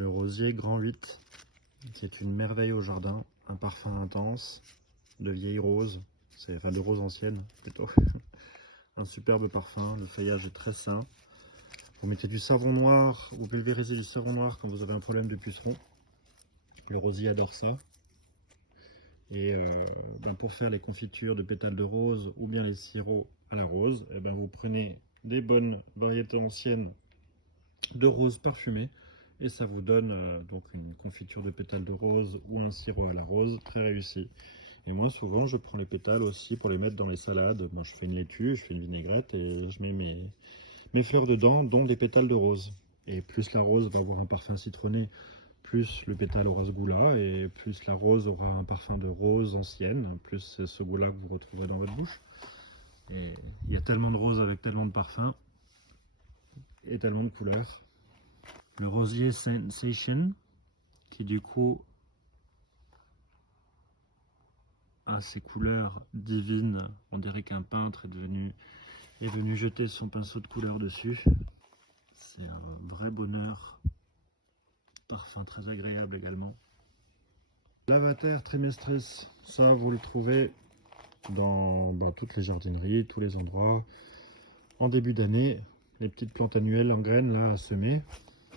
Le rosier grand 8, c'est une merveille au jardin, un parfum intense, de vieilles roses, enfin de roses anciennes plutôt. Un superbe parfum, le feuillage est très sain. Vous mettez du savon noir, vous pulvérisez du savon noir quand vous avez un problème de puceron. Le rosier adore ça. Et pour faire les confitures de pétales de rose ou bien les sirops à la rose, vous prenez des bonnes variétés anciennes de rose parfumée et ça vous donne donc une confiture de pétales de rose ou un sirop à la rose très réussi. Et moi souvent je prends les pétales aussi pour les mettre dans les salades. Moi je fais une laitue, je fais une vinaigrette et je mets mes fleurs dedans, dont des pétales de rose. Et plus la rose va avoir un parfum citronné, plus le pétale aura ce goût-là, et plus la rose aura un parfum de rose ancienne, plus c'est ce goût-là que vous retrouverez dans votre bouche. Et il y a tellement de roses avec tellement de parfums et tellement de couleurs. Le rosier Sensation, qui du coup a ces couleurs divines, on dirait qu'un peintre est venu jeter son pinceau de couleur dessus. C'est un vrai bonheur. Parfum très agréable également. Lavater trimestris, ça vous le trouvez dans toutes les jardineries, tous les endroits. En début d'année, les petites plantes annuelles en graines là à semer.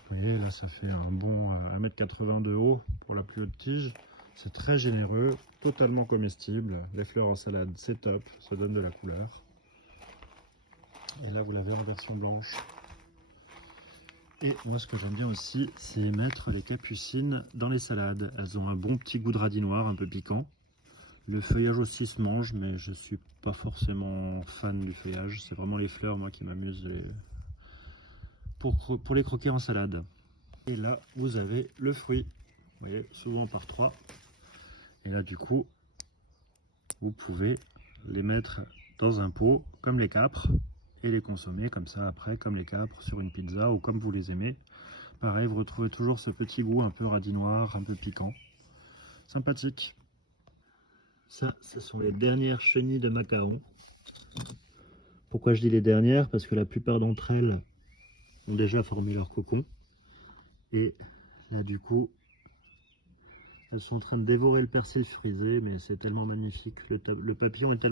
Vous voyez là ça fait un bon 1,80 m de haut pour la plus haute tige. C'est très généreux, totalement comestible. Les fleurs en salade c'est top, ça donne de la couleur. Et là vous l'avez en version blanche. Et moi ce que j'aime bien aussi, c'est mettre les capucines dans les salades. Elles ont un bon petit goût de radis noir, un peu piquant. Le feuillage aussi se mange, mais je suis pas forcément fan du feuillage. C'est vraiment les fleurs moi qui m'amusent pour les croquer en salade. Et là vous avez le fruit, vous voyez, souvent par 3. Et là du coup, vous pouvez les mettre dans un pot comme les capres et les consommer comme ça après, comme les capres sur une pizza ou comme vous les aimez. Pareil, vous retrouvez toujours ce petit goût un peu radis noir, un peu piquant. Sympathique. Ça, ce sont les dernières chenilles de macaron. Pourquoi je dis les dernières? Parce que la plupart d'entre elles ont déjà formé leur cocon. Et là, du coup, elles sont en train de dévorer le persil frisé, mais c'est tellement magnifique. Le papillon est tellement